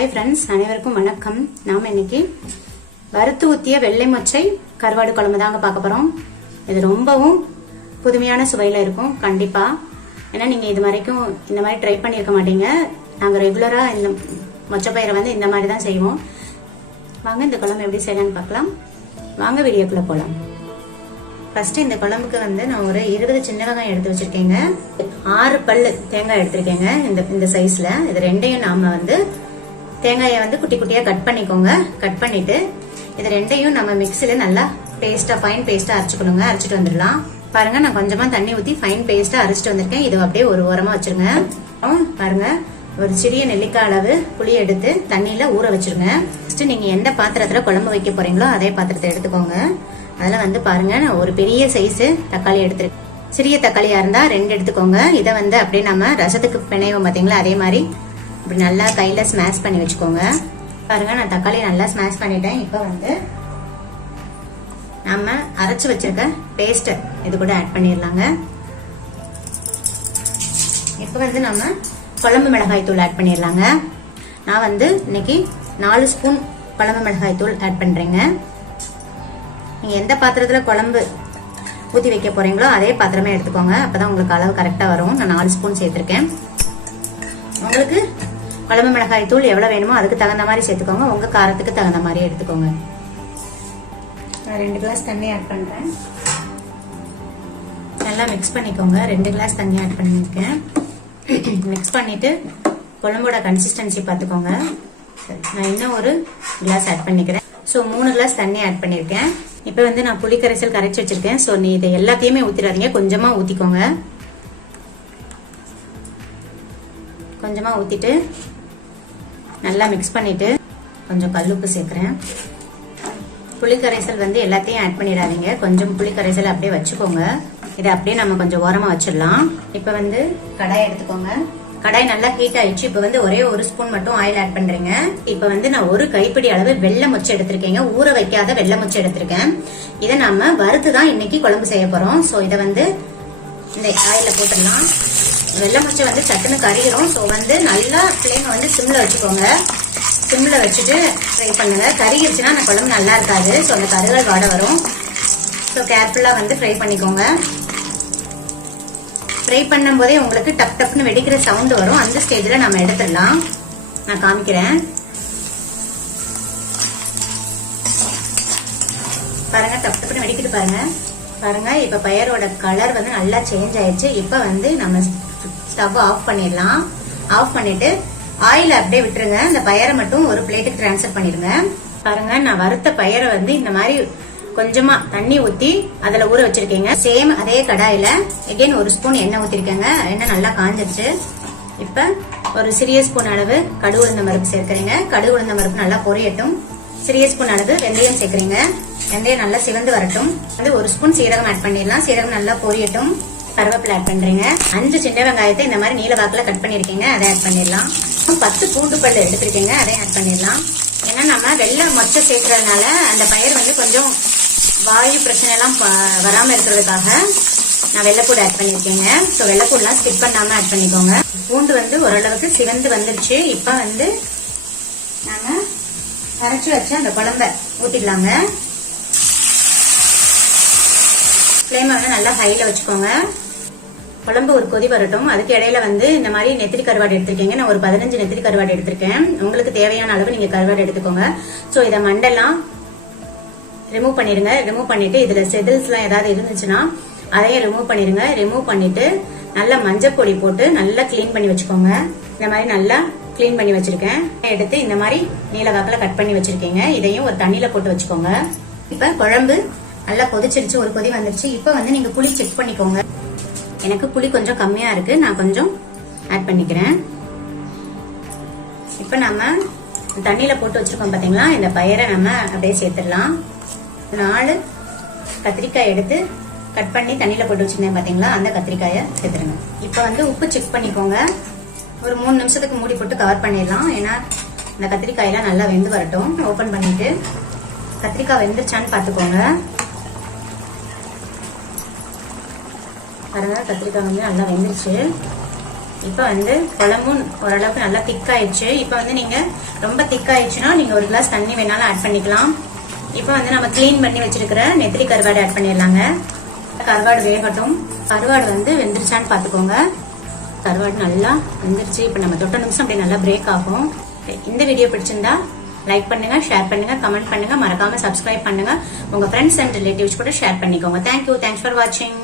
Hi friends அனைவருக்கும் வணக்கம். நாம இன்னைக்கு வறுத்து ஊத்திய வெள்ளை மொச்சை கருவாடு குழம்பு தாங்க பார்க்க போறோம். இது ரொம்பவும் புதுமையான சுவையில இருக்கும் கண்டிப்பா. ஏன்னா நீங்க இது வரைக்கும் இந்த மாதிரி ட்ரை பண்ணிருக்க மாட்டீங்க. நாங்க ரெகுலரா இந்த மொச்சை பயிரை வந்து இந்த மாதிரி தான் செய்வோம். வாங்க இந்த குழம்பு எப்படி செய்யலாம்னு பார்க்கலாம். வாங்க வீடியோக்குள்ள போலாம். ஃபர்ஸ்ட் இந்த குழம்புக்கு வந்து நான் ஒரு 20 சின்ன வெங்காயம் எடுத்து வச்சிருக்கேங்க. 6 பல்லு தேங்காய் எடுத்திருக்கேங்க. இந்த சைஸ்ல இது ரெண்டையும் நாம வந்து தேங்காயை வந்து குட்டி குட்டியா கட் பண்ணிக்கோங்க. கட் பண்ணிட்டு இது ரெண்டையும் நம்ம மிக்ஸில நல்லா பேஸ்டா ஃபைன் பேஸ்டா அரைச்சுக்கணுங்க. அரைச்சிட்டு வந்துடலாம். பாருங்க நான் கொஞ்சமா தண்ணி ஊத்தி ஃபைன் பேஸ்டா அரைச்சிட்டு வந்திருக்கேன். இது அப்படியே ஒரு ஓரமா வச்சிருங்க. பாருங்க ஒரு சிறிய நெல்லிக்காய் அளவு புளி எடுத்து தண்ணியில ஊற வச்சிருங்க. ஃபர்ஸ்ட் நீங்க எந்த பாத்திரத்துல குழம்பு வைக்க போறீங்களோ அதே பாத்திரத்தை எடுத்துக்கோங்க. அதில் வந்து பாருங்க நான் ஒரு பெரிய சைஸ் தக்காளி எடுத்துருக்கேன். சிறிய தக்காளியா இருந்தா 2 எடுத்துக்கோங்க. இதை வந்து அப்படியே நம்ம ரசத்துக்கு பிணைவோம் பாத்தீங்களா, அதே மாதிரி இப்படி நல்லா கையில ஸ்மாஷ் பண்ணி வச்சுக்கோங்க. பாருங்க நான் தக்காளி நல்லா ஸ்மாஷ் பண்ணிட்டேன். இப்போ வந்து நம்ம அரைச்சு வச்சிருக்க பேஸ்ட் இது கூட ஆட் பண்ணிடலாங்க. இப்போ வந்து நம்ம குழம்பு மிளகாய் தூள் ஆட் பண்ணிடலாங்க. நான் வந்து இன்னைக்கு 4 ஸ்பூன் குழம்பு மிளகாய் தூள் ஆட் பண்றேங்க. நீங்க எந்த பாத்திரத்துல குழம்பு ஊத்தி வைக்க போறீங்களோ அதே பாத்திரமே எடுத்துக்கோங்க. அப்பதான் உங்களுக்கு அளவு கரெக்டா வரும். நான் 4 ஸ்பூன் சேர்த்திருக்கேன். உங்களுக்கு குழம்பு மிளகாய் தூள் எவ்வளவு வேணுமோ அதுக்கு தகுந்த மாதிரி சேர்த்துக்கோங்க. உங்க காரத்துக்கு தகுந்த மாதிரி எடுத்துக்கோங்க. நான் 2 கிளாஸ் தண்ணி ஆட் பண்றேன். நல்லா மிக்ஸ் பண்ணிக்கோங்க. 2 கிளாஸ் தண்ணி ஆட் பண்ணிருக்கேன். மிக்ஸ் பண்ணிட்டு குழம்போட கன்சிஸ்டன்சி பார்த்துக்கோங்க. நான் இன்னும் ஒரு கிளாஸ் ஆட் பண்ணிக்கிறேன். ஸோ 3 கிளாஸ் தண்ணி ஆட் பண்ணிருக்கேன். இப்போ வந்து நான் புளி கரைசல் கரைச்சி வச்சிருக்கேன். ஸோ நீ இதை எல்லாத்தையுமே ஊத்திடாதீங்க, கொஞ்சமா ஊத்திக்கோங்க. கொஞ்சமா ஊத்திட்டு நல்லா மிக்ஸ் பண்ணிட்டு கொஞ்சம் கல்லுப்பு சேர்க்கிறேன். புளி கரைசல் வந்து எல்லாத்தையும் ஆட் பண்ணிடாதீங்க, கொஞ்சம் புளி கரைசல் அப்படியே வச்சுக்கோங்க. இதை அப்படியே நம்ம கொஞ்சம் ஓரமா வச்சிடலாம். இப்போ வந்து கடாய் எடுத்துக்கோங்க. கடாய் நல்லா ஹீட் ஆயிடுச்சு. இப்ப வந்து ஒரே 1 ஸ்பூன் மட்டும் ஆயில் ஆட் பண்றேங்க. இப்ப வந்து நான் ஒரு கைப்பிடி அளவு வெள்ளை மொச்சை எடுத்திருக்கேங்க. ஊற வைக்காத வெள்ளை மொச்சை எடுத்திருக்கேன். இதை நாம வறுத்து தான் இன்னைக்கு குழம்பு செய்ய போறோம். சோ இதை வந்து இந்த ஆயில போட்டுடலாம். வெள்ளை மொச்சை வந்து சட்டுன்னு கறிகிறோம். சோ வந்து நல்லா பிளேம் வந்து சிம்ல வச்சுக்கோங்க. சிம்ல வச்சுட்டு ஃப்ரை பண்ணுங்க. கறிகிடுச்சுன்னா அந்த குழம்பு நல்லா இருக்காது. சோ அந்த கருகல் வாடை வரும். சோ கேர்ஃபுல்லா வந்து ஃப்ரை பண்ணிக்கோங்க. ஃப்ரை பண்ணும் போதே உங்களுக்கு டப் டப்னு வெடிக்கிற சவுண்ட் வரும். அந்த ஸ்டேஜ்ல நம்ம எடுத்துடலாம். நான் காமிக்கிறேன். பாருங்க டப் டப்னு வெடிக்கிட்டு பாருங்க. பாருங்க இப்ப பயரோட கலர் வந்து நல்லா சேஞ்ச் ஆயிடுச்சு. இப்ப வந்து நம்ம ஸ்டவ் ஆஃப் பண்ணிடலாம். ஆஃப் பண்ணிட்டு ஆயில் அப்படியே விட்டுருங்க. இந்த பயரை மட்டும் ஒரு பிளேட்டுக்கு டிரான்ஸ்ஃபர் பண்ணிடுங்க. பாருங்க நான் வறுத்த பயரை வந்து இந்த மாதிரி கொஞ்சமா தண்ணி ஊத்தி அதுல ஊற வச்சிருக்கீங்க. சேம் அதே கடாயில எகைன் 1 ஸ்பூன் எண்ணெய் ஊத்திருக்கேங்க. எண்ணெய் நல்லா காஞ்சிருச்சு. இப்ப ஒரு சிறிய ஸ்பூன் அளவு கடுகு உளுந்த பருப்பு சேர்க்கிறீங்க. கடுகு உளுந்த பருப்பு நல்லா பொரியட்டும். சிறிய ஸ்பூன் அளவு வெந்தயம் சேர்க்கிறீங்க. வெந்தயம் நல்லா சிவந்து வரட்டும். வந்து 1 ஸ்பூன் சீரகம் ஆட் பண்ணிடலாம். சீரகம் நல்லா பொரியட்டும். கருவேப்பிலை ஆட் பண்றீங்க. 5 சின்ன வெங்காயத்தை இந்த மாதிரி நீல வாக்குல கட் பண்ணிருக்கீங்க. அதை ஆட் பண்ணிடலாம். 10 பூண்டு பல்லு எடுத்திருக்கீங்க. அதை ஆட் பண்ணிடலாம். ஏன்னா நம்ம வெள்ளை மொச்சை சேர்க்கறதுனால அந்த பயிர் வந்து கொஞ்சம் வாயு பிரச்சனை எல்லாம் வராம இருக்கிறதுக்காக நான் வெள்ளைப்பூடு ஆட் பண்ணிருக்கேங்க. ஸோ வெள்ளைப்பூடுலாம் ஸ்கிப் பண்ணாம ஆட் பண்ணிக்கோங்க. பூண்டு வந்து ஓரளவுக்கு சிவந்து வந்துருச்சு. இப்ப வந்து நாங்க அரைச்சு வச்சு அந்த குழம்ப ஊத்திடலாங்க. ஃப்ளேமை வந்து நல்லா ஹைல வச்சுக்கோங்க. குழம்பு ஒரு கொதி வரட்டும். அதுக்கு இடையில வந்து இந்த மாதிரி நெத்திலி கருவாடு எடுத்திருக்கீங்க. நான் ஒரு 15 நெத்திலி கருவாடு எடுத்திருக்கேன். உங்களுக்கு தேவையான அளவு நீங்க கருவாடு எடுத்துக்கோங்க. ஸோ இதை மண்டெல்லாம் ரிமூவ் பண்ணிருங்க. ரிமூவ் பண்ணிட்டு இதுல செதில்ஸ் எல்லாம் ஏதாவது இருந்துச்சுன்னா அதையும் ரிமூவ் பண்ணிருங்க. ரிமூவ் பண்ணிட்டு நல்லா மஞ்சள் பொடி போட்டு நல்லா கிளீன் பண்ணி வச்சுக்கோங்க. இந்த மாதிரி நல்லா கிளீன் பண்ணி வச்சிருக்கேன். எடுத்து இந்த மாதிரி நீல வாக்குல கட் பண்ணி வச்சிருக்கீங்க. இதையும் ஒரு தண்ணியில போட்டு வச்சுக்கோங்க. இப்ப குழம்பு நல்லா கொதிச்சிருச்சு. ஒரு கொதி வந்துருச்சு. இப்ப வந்து நீங்க புளி செக் பண்ணிக்கோங்க. எனக்கு புளி கொஞ்சம் கம்மியா இருக்கு. நான் கொஞ்சம் ஆட் பண்ணிக்கிறேன். இப்ப நம்ம தண்ணியில போட்டு வச்சிருக்கோம் பாத்தீங்களா, இந்த பயிரை நம்ம அப்படியே சேர்த்துடலாம். 4 கத்திரிக்காய் எடுத்து கட் பண்ணி தண்ணியில போட்டு வச்சிருந்தேன் பாத்தீங்களா, அந்த கத்திரிக்காயை சேர்த்துருங்க. இப்ப வந்து உப்பு செக் பண்ணிக்கோங்க. ஒரு 3 நிமிஷத்துக்கு மூடி போட்டு கவர் பண்ணிடலாம். ஏன்னா இந்த கத்திரிக்காயெல்லாம் நல்லா வெந்து வரட்டும். ஓபன் பண்ணிட்டு கத்திரிக்காய் வெந்துருச்சான்னு பாத்துக்கோங்க. பாருங்க கத்திரிக்காய் வந்து நல்லா வெந்துருச்சு. இப்போ வந்து குழம்பும் ஓரளவுக்கு நல்லா திக்காயிடுச்சு. இப்போ வந்து நீங்க ரொம்ப திக்காயிடுச்சுன்னா நீங்க ஒரு கிளாஸ் தண்ணி வேணாலும் ஆட் பண்ணிக்கலாம். இப்போ வந்து நம்ம கிளீன் பண்ணி வச்சிருக்கிற நெத்திலி கருவாடு ஆட் பண்ணிடலாங்க. கருவாடு வேகட்டும். கருவாடு வந்து வெந்துருச்சான்னு பாத்துக்கோங்க. கருவாடு நல்லா வெந்துருச்சு. இப்போ நம்ம தொட்ட நிமிஷம் அப்படியே நல்லா பிரேக் ஆகும். இந்த வீடியோ பிடிச்சிருந்தா லைக் பண்ணுங்க, ஷேர் பண்ணுங்க, கமெண்ட் பண்ணுங்க, மறக்காம சப்ஸ்கிரைப் பண்ணுங்க. உங்க ஃப்ரெண்ட்ஸ் அண்ட் ரிலேட்டிவ்ஸ் கூட ஷேர் பண்ணிக்கோங்க. தேங்க்யூ. தேங்க்ஸ் ஃபார் வாட்சிங்.